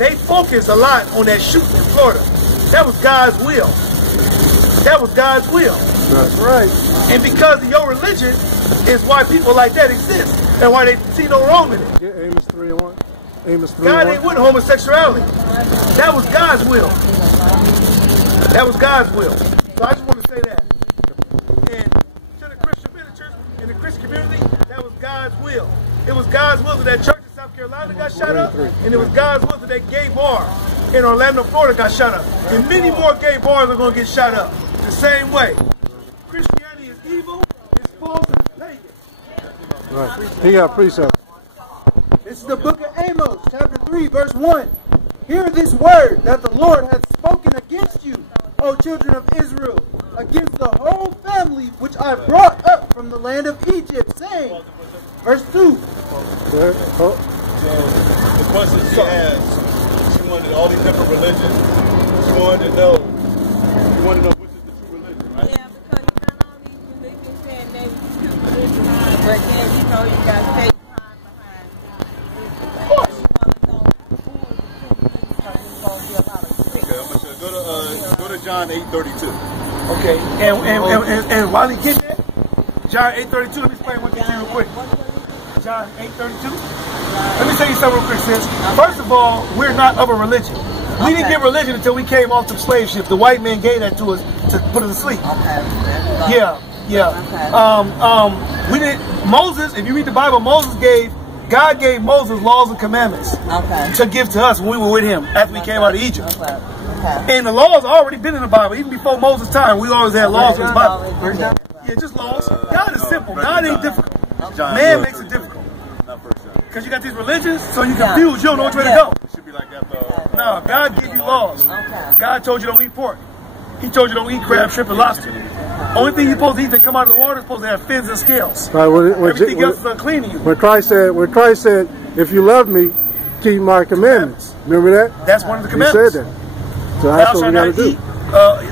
they focused a lot on that shooting in Florida. That was God's will. That was God's will. That's right. And because of your religion is why people like that exist. And why they see no wrong in it. Yeah, Amos 3:1. Amos 3:1. God ain't with homosexuality. That was God's will. That was God's will. So I just want to say that. And to the Christian ministers in the Christian community, that was God's will. It was God's will that church in South Carolina got shot up, and it was God's will that gay bar in Orlando, Florida got shot up. And many more gay bars are going to get shot up the same way. Christianity is evil, it's false, and it's pagan. Right. He got precept. This is the book of Amos, chapter 3, verse 1. Hear this word that the Lord hath spoken against you, O children of Israel, against the whole family which I brought up from the land of Egypt, saying, verse 2. So the question she asked, she wanted all these different religions. She wanted to know, which is the true religion, right? Yeah, because you got all these religions saying they were true religion, but then you know you got state crime behind it. Of course. You want to know who is the true religion, because there's going to be a lot of sticks. Okay, I'm gonna go to John 8:32. Okay, and while he gets that, John 8:32, let me explain one thing to you real quick. John 8:32. Let me tell you something real quick, sis. First of all, we're not of a religion. We didn't get religion until we came off the slave ship. The white man gave that to us to put us to sleep. Yeah. We didn't. Moses, if you read the Bible, God gave Moses laws and commandments to give to us when we were with him after we came out of Egypt. And the laws already been in the Bible. Even before Moses' time, we always had laws in the Bible. Yeah, just laws. God is simple. God ain't difficult. Man makes it difficult. Because you got these religions, so you confused. You don't know which way to go. It should be like that, though. No, God gave you laws. God told you don't eat pork. He told you don't eat crab, shrimp, and lobster. Only thing you're supposed to eat that come out of the water is supposed to have fins and scales. Right, everything else is unclean to you. When Christ said, if you love me, keep my commandments. Remember that? That's one of the commandments. He said that. So that's what we got to do.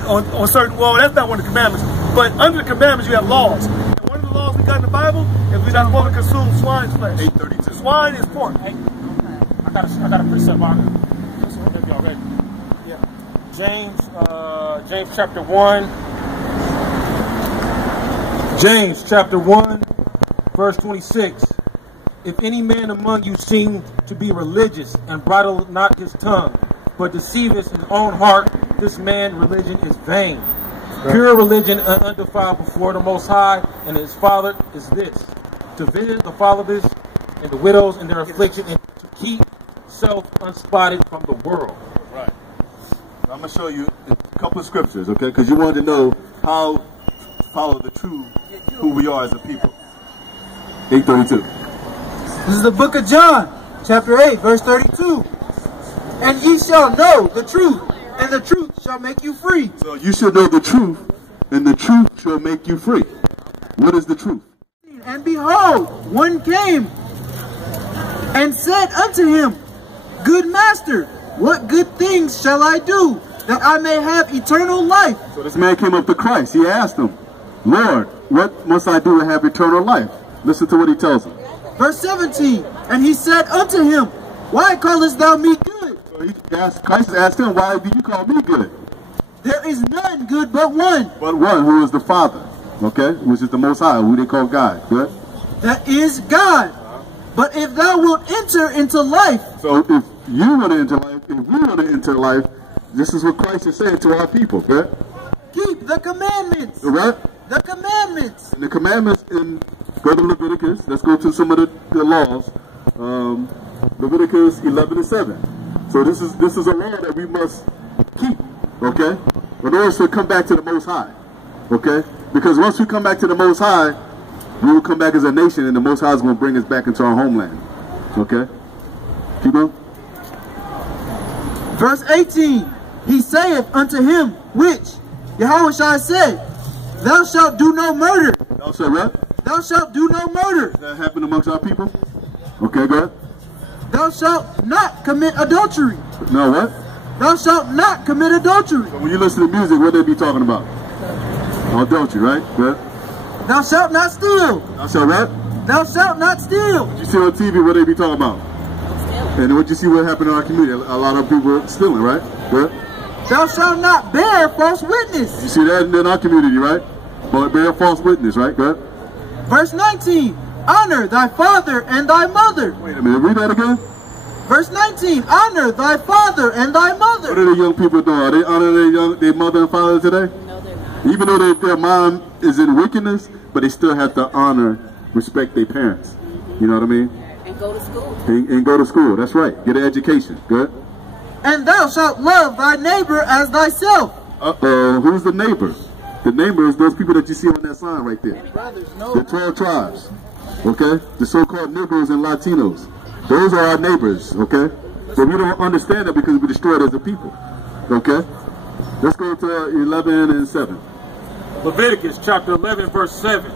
On certain, well, that's not one of the commandments. But under the commandments, you have laws. And one of the laws we got in the Bible is we're not supposed to consume swine's flesh. 8:32. Swine is pork. Hey, I got a precept on it. If y'all ready. Yeah. James chapter 1. James chapter 1, verse 26. If any man among you seem to be religious and bridle not his tongue, but deceiveth his own heart, this man's religion is vain. Pure religion and undefiled before the Most High, and his Father is this: to visit the fatherless and the widows in their affliction, and to keep self unspotted from the world. Right. I'm going to show you a couple of scriptures, okay? Because you wanted to know how to follow the true who we are as a people. 8:32. This is the book of John, chapter 8, verse 32. And ye shall know the truth, and the truth shall make you free. So you should know the truth, and the truth shall make you free. What is the truth? And behold, one came and said unto him, Good master, what good things shall I do, that I may have eternal life? So this man came up to Christ. He asked him, Lord, what must I do to have eternal life? Listen to what he tells him. Verse 17, and he said unto him, Why callest thou me good? So Christ asked him, why do you call me good? There is none good but one. But one, who is the Father, okay? Which is the Most High, who they call God, good? That is God. But if thou wilt enter into life. So if you want to enter life, if we want to enter life, this is what Christ is saying to our people, okay? Keep the commandments. The what? The commandments. And the commandments in, go to Leviticus, let's go to some of the laws. Leviticus 11:7. So this is a law that we must keep, okay? In order to come back to the Most High, okay? Because once we come back to the Most High, we will come back as a nation, and the Most High is going to bring us back into our homeland, okay? Keep going. Verse 18, he saith unto him, which YAHAWAH said, Thou shalt do no murder. Thou shalt what? Thou shalt do no murder. Does that happen amongst our people? Okay, go ahead. Thou shalt not commit adultery. No, what? Thou shalt not commit adultery. So when you listen to music, what they be talking about? Adultery, right? Go ahead. Thou shalt not steal. Thou shalt what? Thou shalt not steal. You see on TV, what they be talking about? And what you see what happened in our community? A lot of people stealing, right? Right? Thou shalt not bear false witness. You see that in our community, right? But bear false witness, right? Go ahead. Verse 19, honor thy father and thy mother. Wait a minute, read that again. Verse 19, honor thy father and thy mother. What are the young people doing? Are they honoring their mother and father today? No, they're not. Even though their mom is in wickedness, but they still have to honor, respect their parents. You know what I mean? And go to school. And go to school. That's right. Get an education. Good. And thou shalt love thy neighbor as thyself. Who's the neighbor? The neighbor is those people that you see on that sign right there. The 12 tribes. Okay? The so-called Negroes and Latinos. Those are our neighbors. Okay? But we don't understand that because we destroyed as a people. Okay? Let's go to 11 and 7. Leviticus chapter 11 verse 7.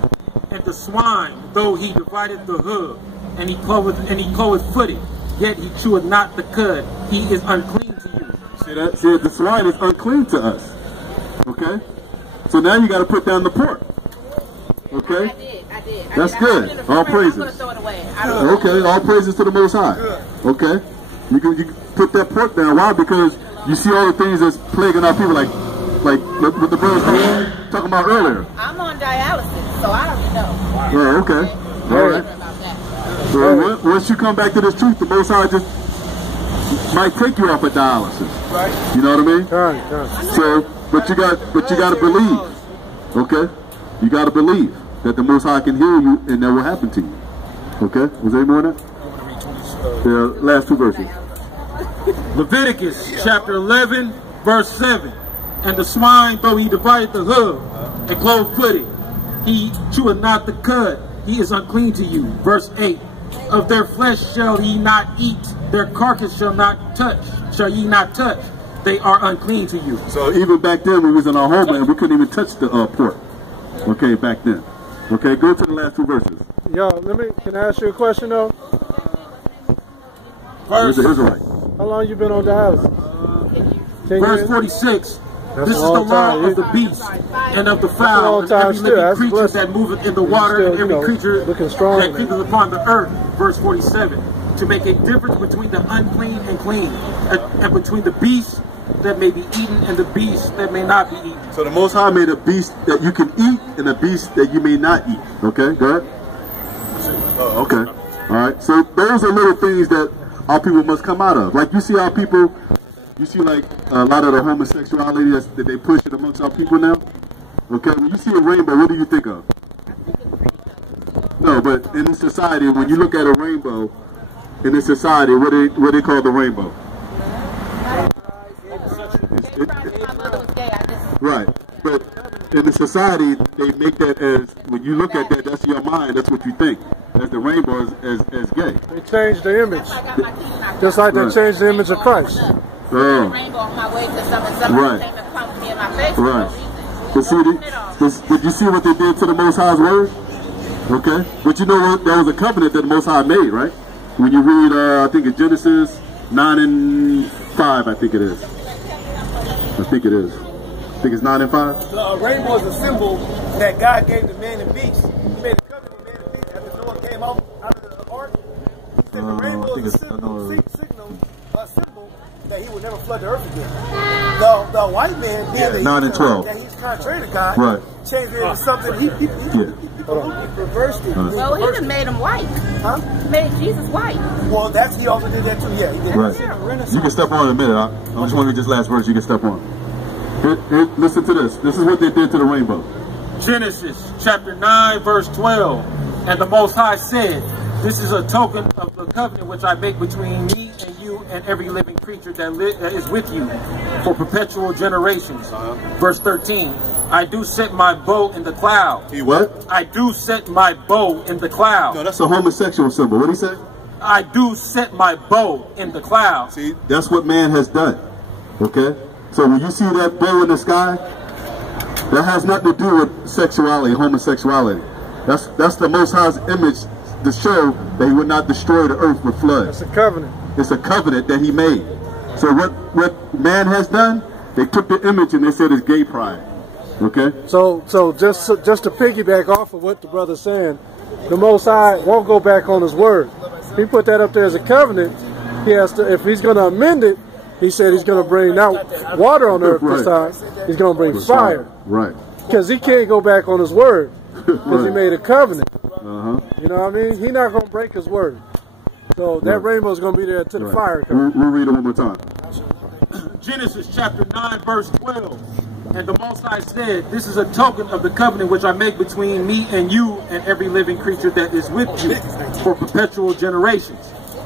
And the swine, though he divided the hoof, and he clothed footed, yet he cheweth not the cud, he is unclean to you. See that? See, the swine is unclean to us. Okay? So now you got to put down the pork. Okay? I did. That's good. All praises. I'm going to throw it away. Okay, all praises to the Most High. Okay? You can put that pork down. Why? Because you see all the things that's plaguing our people, like what the brothers talking about earlier. I'm on dialysis, so I don't know. Oh, okay. All right. So once you come back to this truth, the Most High just might take you off of dialysis. Right. You know what I mean? Right. So, but you got to believe. Okay? You got to believe that the Most High can heal you, and that will happen to you. Okay? Was there more on that? The last two verses. Leviticus chapter 11 verse 7. And the swine, though he divided the hoof and clothed footed, he cheweth not the cud, he is unclean to you. Verse 8. Of their flesh shall ye not eat, their carcass shall ye not touch, they are unclean to you. So even back then when we was in our homeland, we couldn't even touch the pork. Okay, back then. Okay, go to the last two verses. Yo, can I ask you a question though? Verse, how long you been on dialysis? verse 46. This is the law of the beast and of the fowl and every living creature that moveth in the water and every creature that creepeth upon the earth. Verse 47. To make a difference between the unclean and clean, and between the beast that may be eaten and the beast that may not be eaten. So the Most High made a beast that you can eat and a beast that you may not eat. Okay, go ahead. Okay. All right. So those are little things that our people must come out of. Like you see our people, you see like a lot of the homosexuality that they push it amongst our people now. Okay, when you see a rainbow, what do you think of? No, but in this society, when you look at a rainbow, in this society, what they call the rainbow? Right, but in the society, they make that as, when you look at that, that's your mind, that's what you think. As the rainbow as gay. They changed the image. Just like they changed the image of Christ. Oh. Right. But you see what they did to the Most High's word? Okay. But you know what? That was a covenant that the Most High made, right? When you read, I think it's Genesis 9 and 5, I think it is. I think it's 9 and 5. The rainbow is a symbol that God gave to man and beast. He made a covenant with man and beast after Noah came out of the ark. He said the rainbow is a symbol that he would never flood the earth again. The white man, being 9 and 12. that he's contrary to God, right, changed it into something he reversed it. Well, he even made him white. Huh? Made Jesus white. Well, he also did that too. Yeah, he did. Right. You can step on in a minute. I just want to read this last verse. You can step on. Listen to this. This is what they did to the rainbow. Genesis chapter 9 verse 12. And the Most High said, this is a token of the covenant which I make between me and you and every living creature that is with you for perpetual generations. Verse 13. I do set my bow in the cloud. He what? I do set my bow in the cloud. No, that's a homosexual symbol. What did he say? I do set my bow in the cloud. See, that's what man has done. Okay? So when you see that bow in the sky, that has nothing to do with sexuality, homosexuality. That's the Most High's image to show that he would not destroy the earth with flood. It's a covenant. It's a covenant that he made. So what man has done, they took the image and they said it's gay pride. Okay? So just to piggyback off of what the brother's saying, the Most High won't go back on his word. He put that up there as a covenant, he has to, if he's going to amend it, he said he's going to bring not water on earth this time, he's going to bring fire. Right. Because he can't go back on his word, because he made a covenant. You know what I mean? He's not going to break his word. So that rainbow is going to be there until the fire comes. We'll read it one more time. Genesis chapter 9, verse 12. And the Most High said, this is a token of the covenant which I make between me and you and every living creature that is with you for perpetual generations.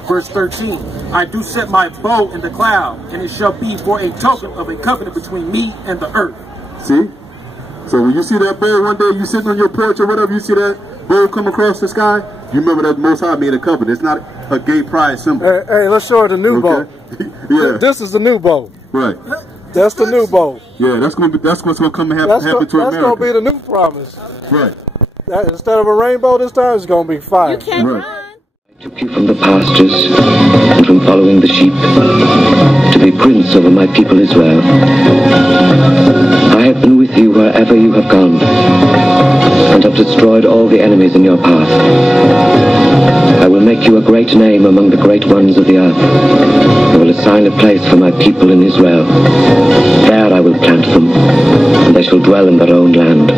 Verse 13, I do set my bow in the cloud, and it shall be for a token of a covenant between me and the earth. See? So when you see that bow one day, you sitting on your porch or whatever, you see that bow come across the sky, you remember that Most High made a covenant. It's not a gay pride symbol. Hey, let's show her the new bow. Yeah. This is the new bow. Right. That's the new bow. Yeah, that's what's gonna come and happen to America. That's gonna be the new promise. Right. Instead of a rainbow this time, it's gonna be fire. You can't run. I took you from the pastures and from following the sheep to be prince over my people Israel. I have been with you wherever you have gone and have destroyed all the enemies in your path. I will make you a great name among the great ones of the earth. I will assign a place for my people in Israel. There I will plant them, and they shall dwell in their own land.